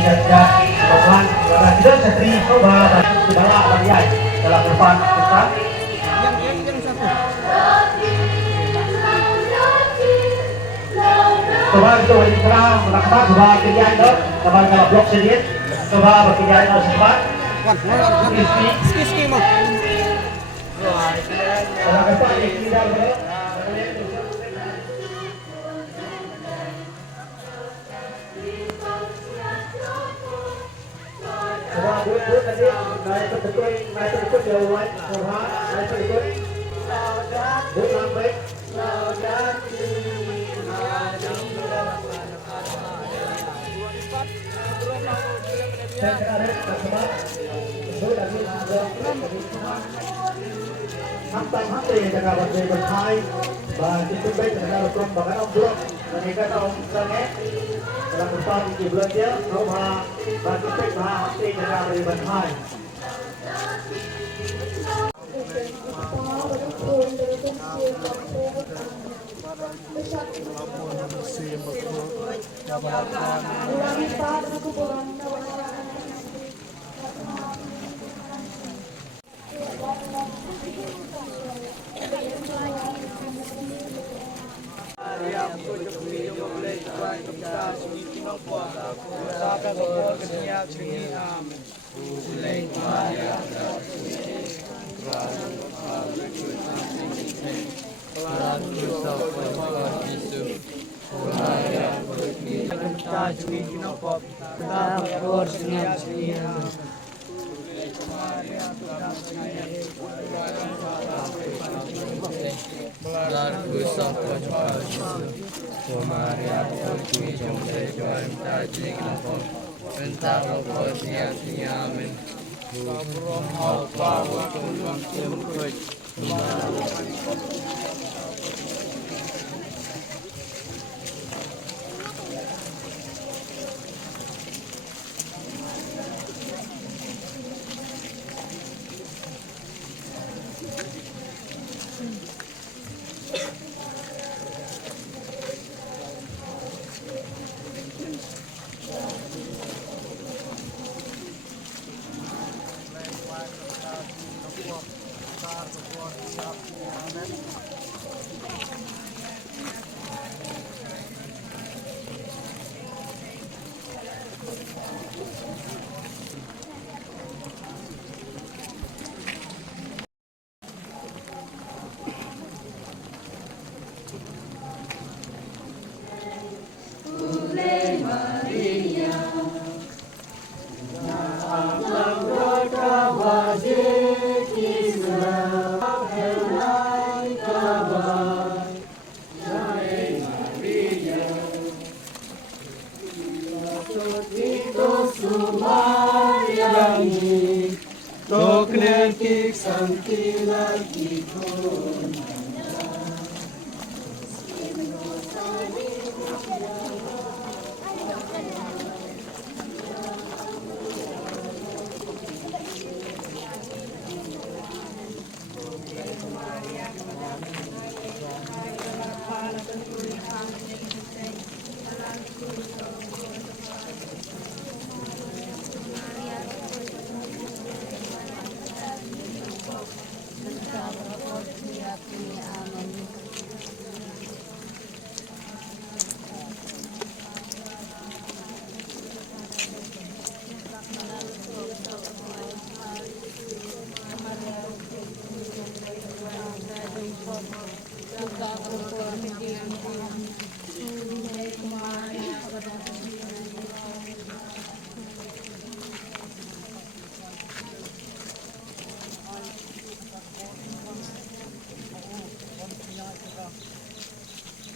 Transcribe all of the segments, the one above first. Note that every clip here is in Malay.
dan Roman tidak setri coba segala bagian dalam depan kita. Coba itu kita melakukan coba kerjaan dok, coba kalau blok sedikit, coba bekerjaan dok sempat. Ski mah. Kalau depan tidak dok. Coba buat tadi naik ikut jauhan, coba naik ikut. Buat sampai. Hantang-hantang yang jaga berdiri berhai dan itu baik dengan hukum bahkan om buruk menikah om sange dalam depan di bulan dia kau bah dan itu baik bah hati jaga berdiri berhai.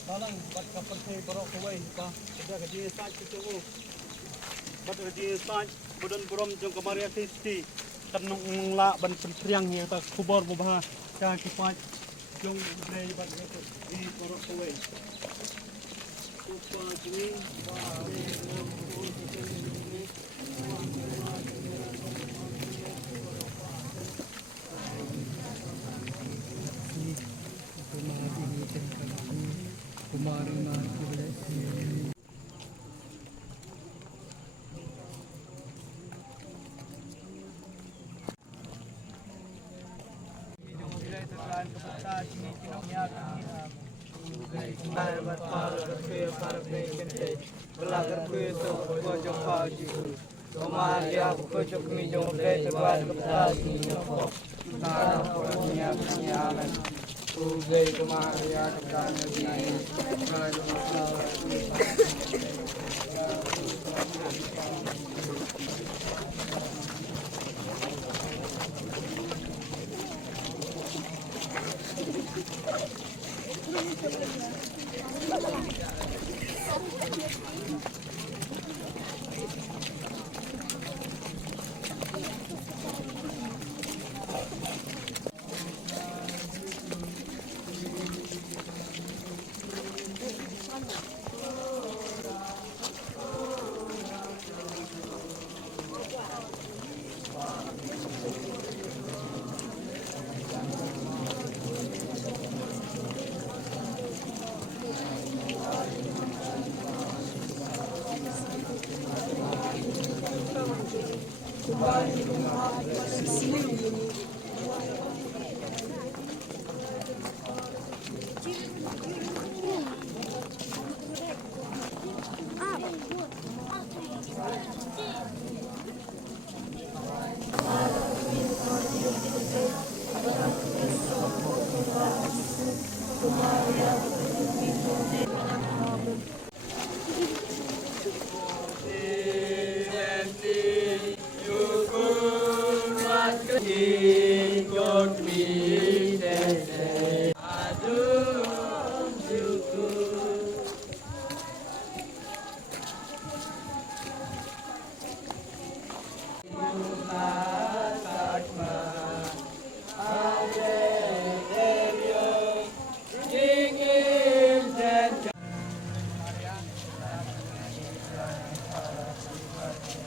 Salang bat kapante borok kawai ka ada kaji saj itu bat kaji saj budan buram jong kamaria tisti tanung la ban priang yang tak kubur mubah ka kipat jong dai bat itu di borok kawai upa ini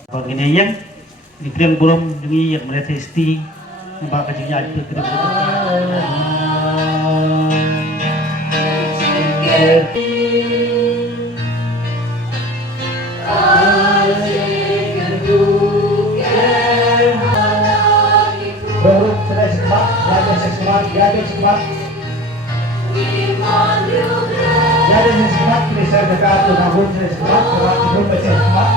Pag ginayang, ikriyang buram dungi yang mereka testi, baka jingya itu kita baru sudah sekemat, lagi sekemat, jadi sekemat, bisa dekat tu namun sudah sekemat, sekemat itu bisa sekemat.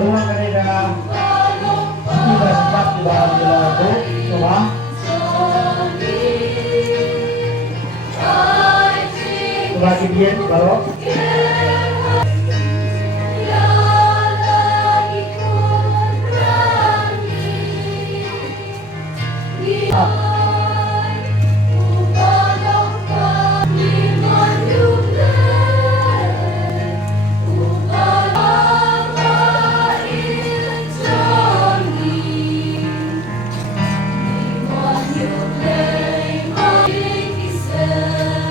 Rumah mereka sudah sempat di dalam lagu rumah. Kebagian baru.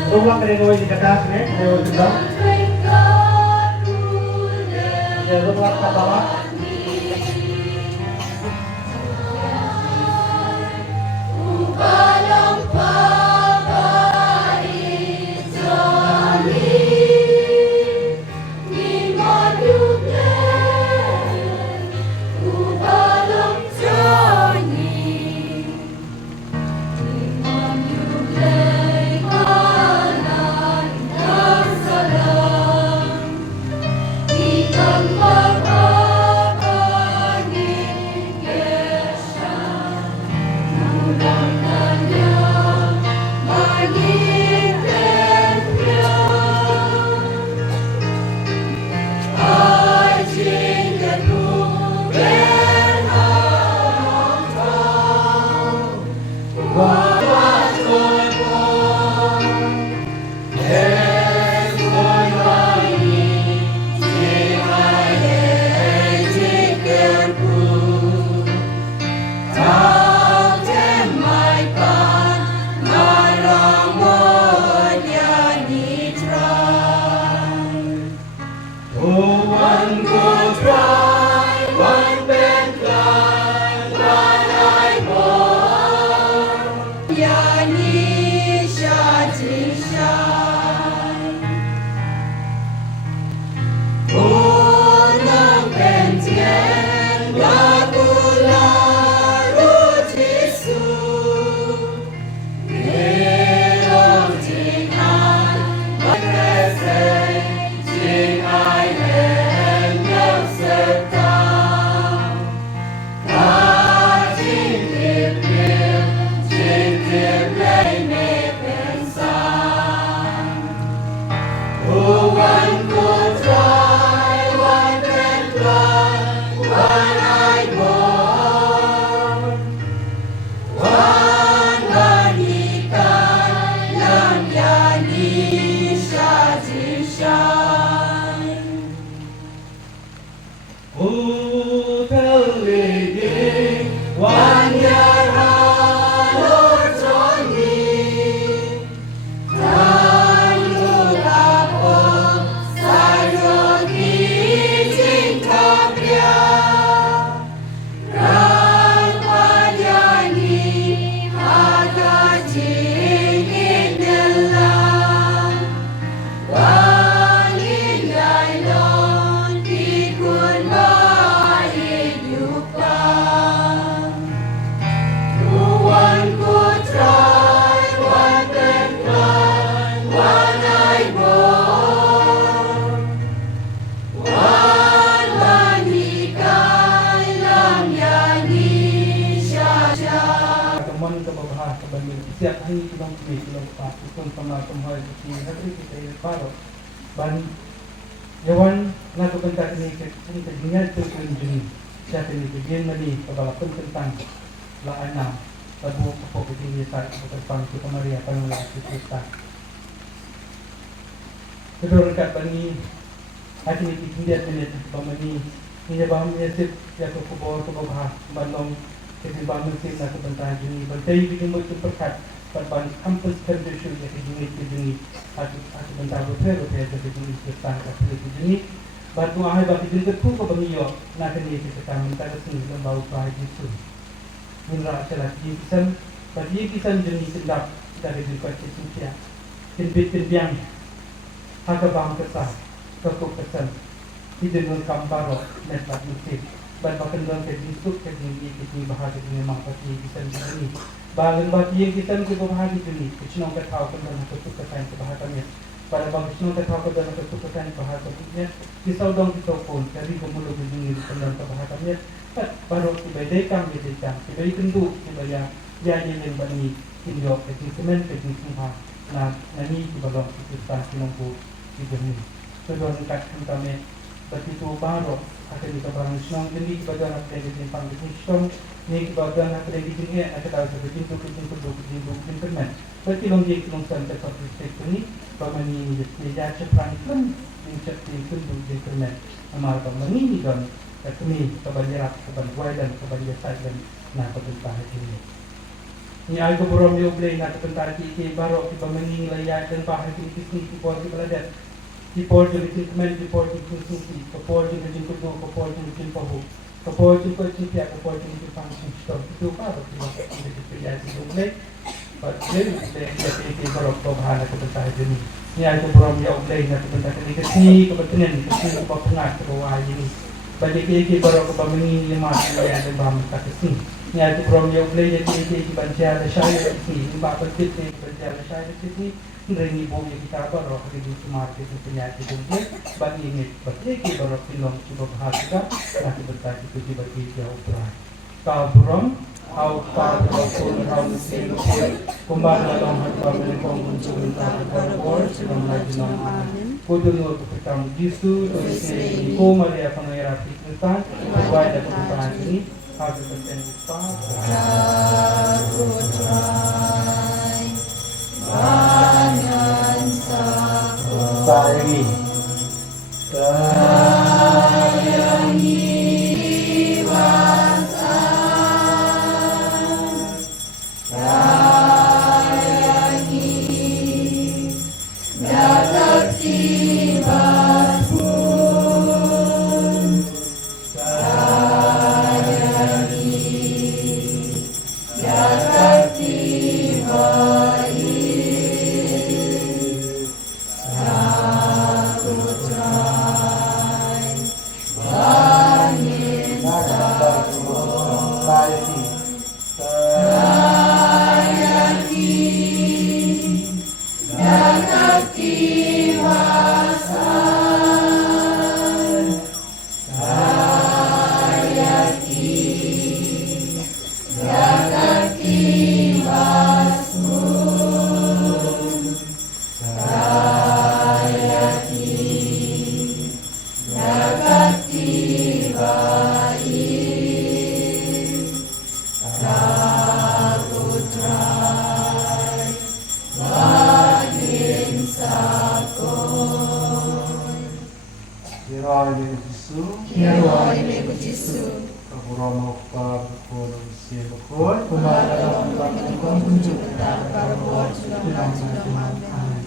Rumah mereka di atas ni, lewat juga. Ya, rumah ke bawah. Oh, the lady, one year Lord on me. Teman ke bawah ke banding setiap hari kita belum pak pun sama semua di negeri kita ini baru ban Yawan lagu pentas ini ketinggian terkunjung siapa ini kegiatan mani kebalapan tentang laana lagu kapok ketinggian saat berpang kita mari apa yang lagi kita kedua rekat bani hati ini ketinggian menit bamani ini bam yasip ya ke bawah bandung jadi bangun tim nak bentar juni bentai bikin macam perkat pada kampus kerja yang juni aku bentar betul jadi juni besar aku juni bantu ahai bagi juni tu kau bangio nak ni kita kami tak sini lembau bahaya itu minra celah kisan bagi kisan juni sedap dari dekat Cina kinbit kinbiang harga bang kesah kekuk kesan tidak nur kambaro netlat musik bahkan dalam kedisuk kedini bahasa ini memang pasti bisa begini. Bahagian bagi yang kita kita bahagi ini, kita nak tahu tentang kesukaan kebahagiaan. Pada bagi kita nak tahu tentang kesukaan kebahagiaan, kita dong kita pun dari pemuluh begini tentang kebahagiaan. Baru tiba dekam, tiba kendu, tiba ya yang bani tinjau kejisemen kejisemah. Nah, nani tiba dong kita sinongku begini. Kedua dekat kami begitu baru akan kita barang senang jadi badan apa yang kita panggil senang ni badan apa yang kita ni ada tahu seperti itu internet berarti longgeng long santai seperti ini bahawa ni dia cepat pun mencetak itu internet amal bahawa ni kan kami kebanyakan kebanyakan dan kebanyakan dan nak tentang ini ni aku berom yo boleh nak tentang ini baru kita menilai dan bahas ini kita boleh belajar Report yung treatment, report yung consulting, report yung kudo, report yung pahu, report yung pagkipya, report yung function store. Itu pa, pag pinag-ipilya si Google, but then, hindi barok po bahala ko tayo dun. Niya ito brom yung Google na pupunta ka kasi kabatunan, kasi napapangat sa bawahan yun. Balik iki barok ko ba manini yung mga kaya ba kasi. Niya ito brom yung Google, iki bansya na siya yung kasi, yung babagkit na bansya na siya yung kasi, Rini bumi kita baru hari itu market itu penyakit itu bagi ini bagi kita baru film coba bahasa nanti berkait itu dibagi jauh berat. Kau buram, kau pada kau pun kau mesti lupa kembali dalam hati kami kau muncul entah pada bor sebelum lagi nama. Kau dulu pertama Yesus terus kau Maria pengajar Kristen buat ada pertanyaan ini harus bertanya Sayangi Here are the Jisu Kiawa ibu Jisu Kaburama pa Kukulong siya Bukod Kumbaga ang pagkakang kunjung kita para buhat sudah maju. Amin.